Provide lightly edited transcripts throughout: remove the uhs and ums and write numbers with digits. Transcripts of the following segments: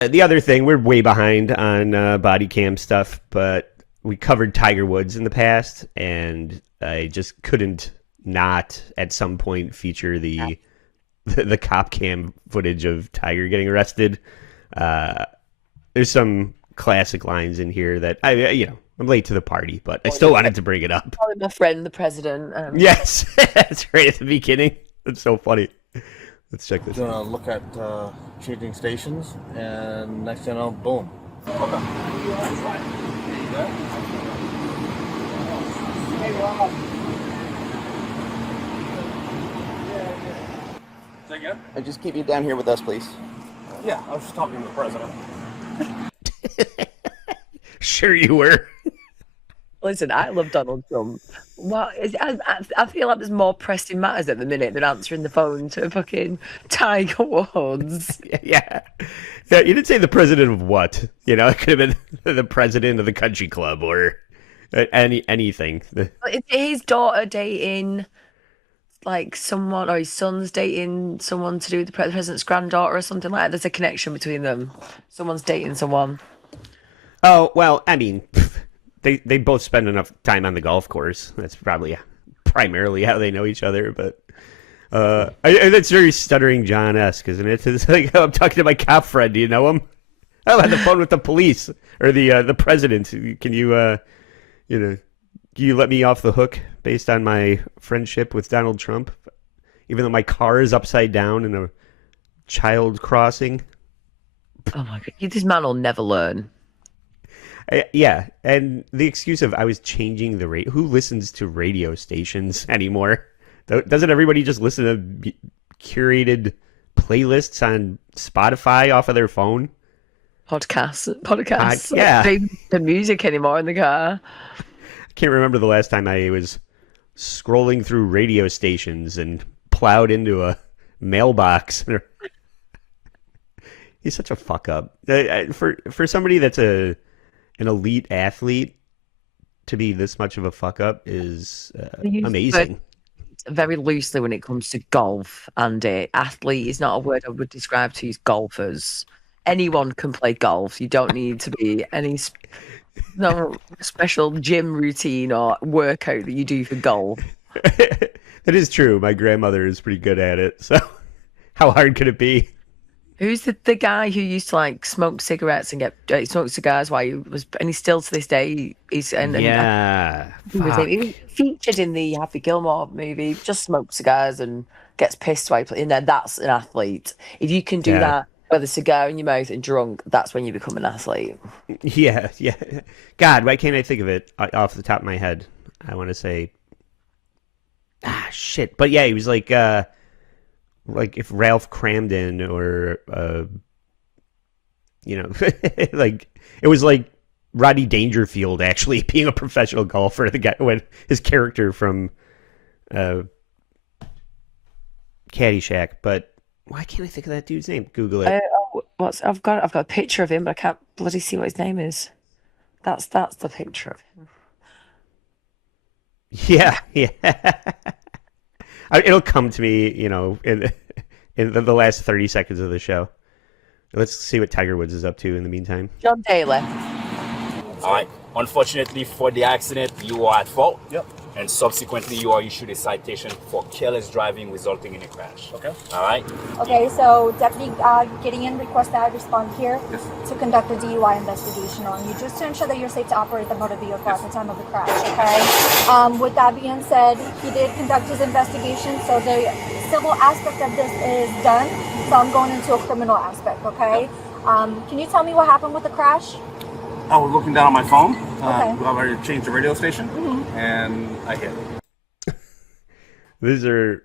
The other thing, we're way behind on body cam stuff, but we covered Tiger Woods in the past, and I just couldn't not at some point feature the cop cam footage of Tiger getting arrested. Uh, there's some classic lines in here that I'm late to the party, but I still wanted to bring it up. Calling my friend the president. Yes, that's right at the beginning. That's so funny. Let's check this Gonna out. look at changing stations, and next thing you know, boom. Say again? And just keep you down here with us, please. Yeah, I was just talking to the president. Sure you were. Listen, I love Donald Trump. Well, I feel like there's more pressing matters at the minute than answering the phone to fucking Tiger Woods. Yeah. Yeah, you didn't say the president of what? You know, it could have been the president of the country club or anything. Is his daughter dating like someone, or his son's dating someone to do with the president's granddaughter or something like that? There's a connection between them. Someone's dating someone. Oh, well, I mean, they both spend enough time on the golf course. That's probably primarily how they know each other, but that's very Stuttering John-esque, isn't it? It's like, oh, I'm talking to my cop friend. Do you know him? Oh, I'm on the phone with the police or the president. Can you can you let me off the hook based on my friendship with Donald Trump, even though my car is upside down in a child crossing? Oh my God, this man will never learn. Yeah, and the excuse of I was changing the rate. Who listens to radio stations anymore? Doesn't everybody just listen to curated playlists on Spotify off of their phone? Podcasts. Yeah. They don't the music anymore in the car. I can't remember the last time I was scrolling through radio stations and plowed into a mailbox. He's such a fuck up. For somebody that's an elite athlete to be this much of a fuck up is amazing. Very loosely when it comes to golf, and athlete is not a word I would describe to use golfers. Anyone can play golf. You don't need to be no special gym routine or workout that you do for golf. That is true. My grandmother is pretty good at it. So how hard could it be? Who's the guy who used to like smoke cigarettes and get smoke cigars while he was, and he's still to this day. Yeah. He featured in the Happy Gilmore movie. Just smokes cigars and gets pissed while he plays. That's an athlete. If you can do that with a cigar in your mouth and drunk, that's when you become an athlete. Yeah. God, why can't I think of it off the top of my head? I want to say, shit. But yeah, he was like if Ralph Cramden or like it was like Rodney Dangerfield actually being a professional golfer. The guy when his character from Caddyshack, but why can't I think of that dude's name? Google it. I've got a picture of him, but I can't bloody see what his name is. That's the picture of him. Yeah. It'll come to me, in the last 30 seconds of the show. Let's see what Tiger Woods is up to in the meantime. John Daly. All right. Unfortunately for the accident, you are at fault. Yep. And subsequently, you are issued a citation for careless driving resulting in a crash. Okay. All right. Okay, so Deputy Gideon request that I respond here to conduct a DUI investigation on you, just to ensure that you're safe to operate the motor vehicle at the time of the crash, okay? With that being said, he did conduct his investigation, so the civil aspect of this is done, so I'm going into a criminal aspect, okay? Can you tell me what happened with the crash? I was looking down on my phone. Okay. I've already changed the radio station, and I hit. These are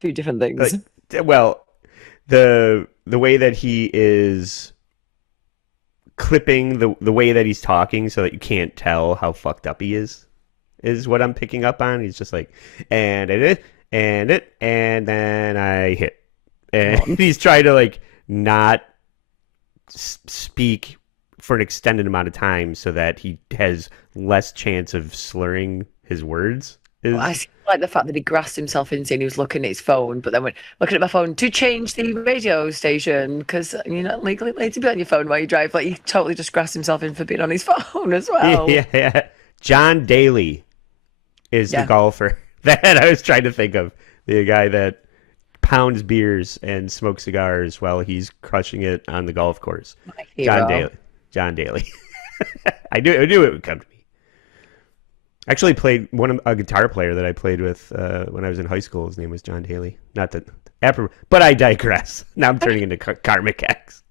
Two different things. well, the way that he is clipping the way that he's talking so that you can't tell how fucked up he is what I'm picking up on. He's just like, and then I hit, and he's trying to like not speak for an extended amount of time so that he has less chance of slurring his words. I like the fact that he grasped himself in saying he was looking at his phone, but then went looking at my phone to change the radio station because you're not legally allowed to be on your phone while you drive. Like he totally just grasped himself in for being on his phone as well. Yeah. John Daly is the golfer that I was trying to think of. The guy that pounds beers and smokes cigars while he's crushing it on the golf course. My hero. John Daly. I knew it would come to me. Actually played a guitar player that I played with when I was in high school. His name was John Daly. Not that, but I digress. Now I'm turning into karmic X.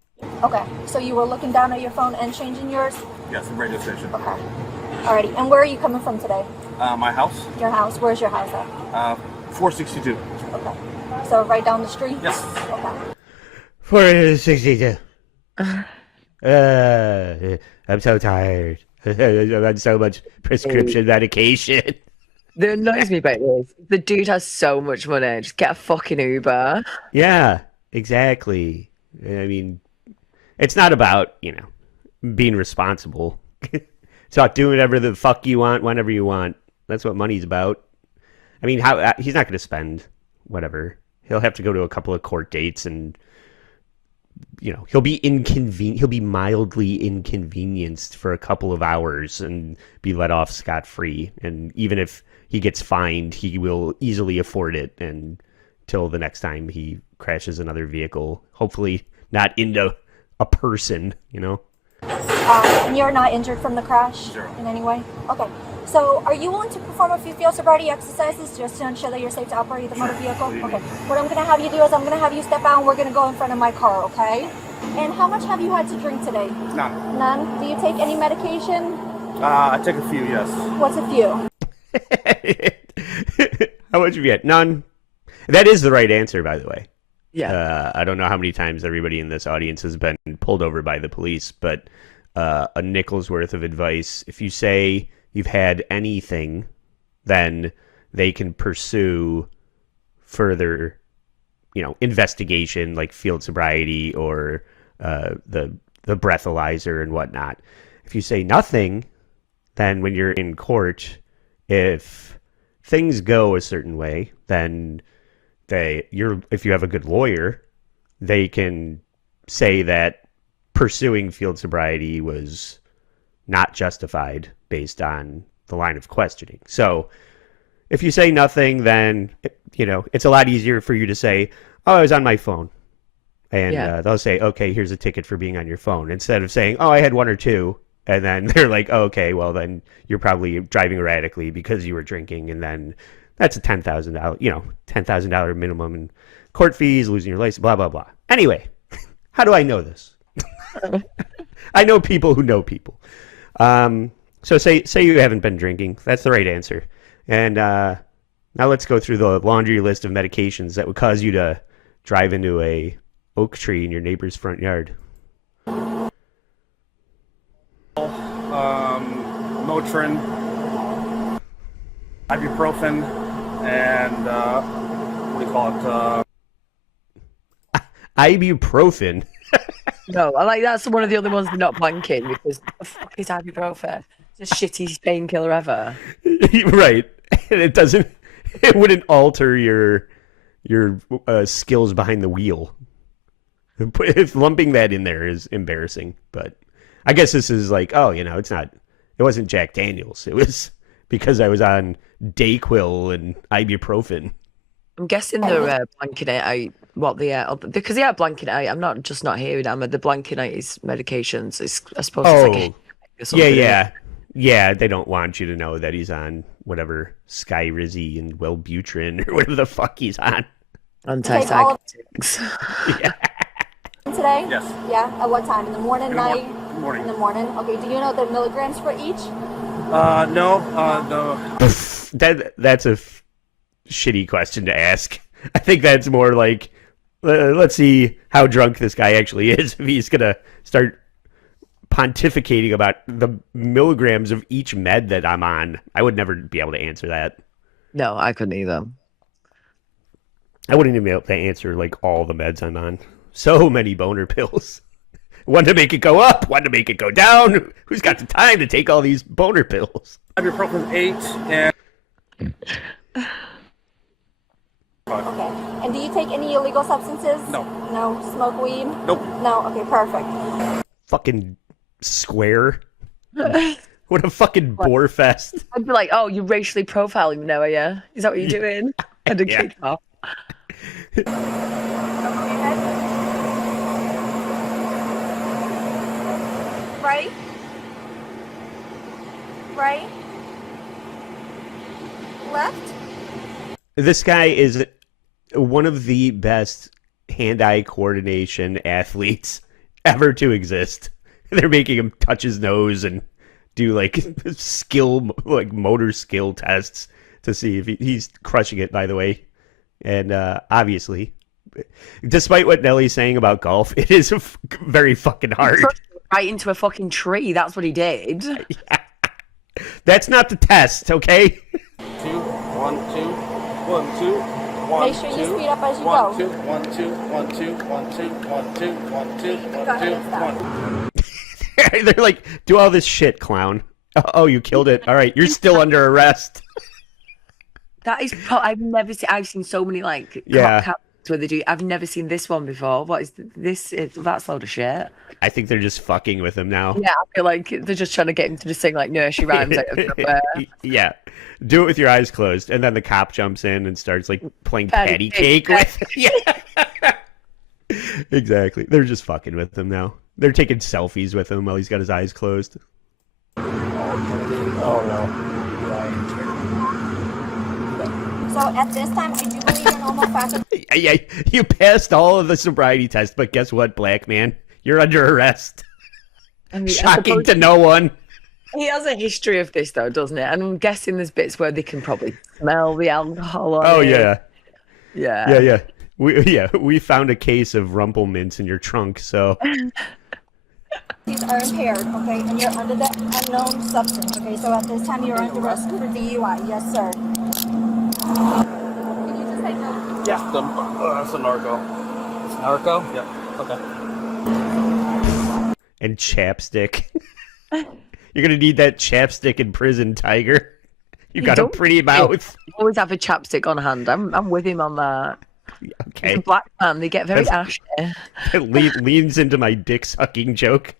Okay, so you were looking down at your phone and changing yours? Yes, the radio station. Okay. Alrighty, and where are you coming from today? My house? Your house. Where's your house at? 462. Okay. So right down the street? Yes. Okay. 462. I'm so tired. I'm on so much prescription medication. That annoys me about this. The dude has so much money. Just get a fucking Uber. Yeah, exactly. I mean, it's not about, being responsible. It's about doing whatever the fuck you want, whenever you want. That's what money's about. I mean, he's not going to spend whatever. He'll have to go to a couple of court dates and, he'll be mildly inconvenienced for a couple of hours and be let off scot-free. And even if he gets fined, he will easily afford it until the next time he crashes another vehicle. Hopefully not into a person, And you're not injured from the crash in any way? Okay. So are you willing to perform a few field sobriety exercises just to ensure that you're safe to operate the motor vehicle? Okay. What I'm going to have you do is I'm going to have you step out and we're going to go in front of my car, okay? And how much have you had to drink today? None. None? Do you take any medication? I take a few, yes. What's a few? How much have you had? None. That is the right answer, by the way. Yeah. I don't know how many times everybody in this audience has been pulled over by the police, but a nickel's worth of advice. If you say you've had anything, then they can pursue further, investigation like field sobriety or the breathalyzer and whatnot. If you say nothing, then when you're in court, if things go a certain way, then if you have a good lawyer, they can say that pursuing field sobriety was not justified based on the line of questioning. So if you say nothing, then, it's a lot easier for you to say, oh, I was on my phone. And they'll say, okay, here's a ticket for being on your phone. Instead of saying, oh, I had one or two. And then they're like, oh, okay, well, then you're probably driving erratically because you were drinking. And then that's a $10,000, $10,000 minimum in court fees, losing your license, blah, blah, blah. Anyway, how do I know this? I know people who know people. So say you haven't been drinking. That's the right answer. And now let's go through the laundry list of medications that would cause you to drive into a oak tree in your neighbor's front yard. Motrin, ibuprofen, and what do you call it? Ibuprofen. No, that's one of the other ones they're not blanking because the fuck is ibuprofen? It's the shittiest painkiller ever. Right. And it wouldn't alter your skills behind the wheel. If lumping that in there is embarrassing, but I guess this is like, it wasn't Jack Daniels. It was because I was on Dayquil and ibuprofen. I'm guessing they're blanking it out what they are because they are blanking it out. I'm not hearing them. The blanking out is medications. I suppose it's like yeah. They don't want you to know that he's on whatever Skyrizi and Wellbutrin or whatever the fuck he's on. Antipsychotics. Yeah. Today? Yes. Yeah. At what time? In the morning, night? Morning. In the morning. Okay. Do you know the milligrams for each? No. That's a shitty question to ask. I think that's more like, let's see how drunk this guy actually is. If he's gonna start pontificating about the milligrams of each med that I'm on, I would never be able to answer that. No, I couldn't either. I wouldn't even be able to answer like all the meds I'm on. So many boner pills. One to make it go up, one to make it go down. Who's got the time to take all these boner pills? Ibuprofen 8 and Okay. And do you take any illegal substances? No. No. Smoke weed? Nope. No. Okay, perfect. Fucking square. What a fucking bore fest. I'd be like, oh, you're racially profiling me now, are you? Is that what you're doing? And a Yeah. kick off. Right? Right? Left? This guy is one of the best hand-eye coordination athletes ever to exist. They're making him touch his nose and do like motor skill tests to see if he's crushing it, by the way. And obviously, despite what Nellie's saying about golf, it is very fucking hard. Right into a fucking tree. That's what he did. That's not the test, okay? 2, 1, 2, 1, 2, 1, Make sure you 2, speed up as you 1, go. 2, 1, 2, 1, 2, 1, 2, 1, 2, 1, 2, 1, 2, Go ahead and stop. 1. They're like, do all this shit, clown. Oh, you killed it. All right, you're still under arrest. That is, I've never seen. I've seen so many like Yeah. cop where they do. I've never seen this one before. What is this? That's a load of shit. I think they're just fucking with him now. Yeah, I feel like they're just trying to get him to just sing like nursery rhymes out of nowhere. Yeah. Do it with your eyes closed. And then the cop jumps in and starts like playing Patty patty cake with yeah. Exactly. They're just fucking with him now. They're taking selfies with him while he's got his eyes closed. Oh no. So at this time, I do believe you're almost back. Yeah, you passed all of the sobriety tests, but guess what, black man? You're under arrest. I mean, I Shocking suppose to no one. he has a history of this, though, doesn't it? And I'm guessing there's bits where they can probably smell the alcohol. On Oh it. yeah. yeah. We found a case of Rumple Mints in your trunk, so These are impaired, okay, and you're under the unknown substance, okay. So at this time, you're under arrest for DUI. Yes, sir. Can you just take note? Yeah, that's a narco. Narco? Yeah. Okay. and chapstick. You're gonna need that chapstick in prison, Tiger. You got a don't pretty mouth. Always have a chapstick on hand. I'm with him on that. Okay. The black man, they get very ashy. Leans into my dick sucking joke.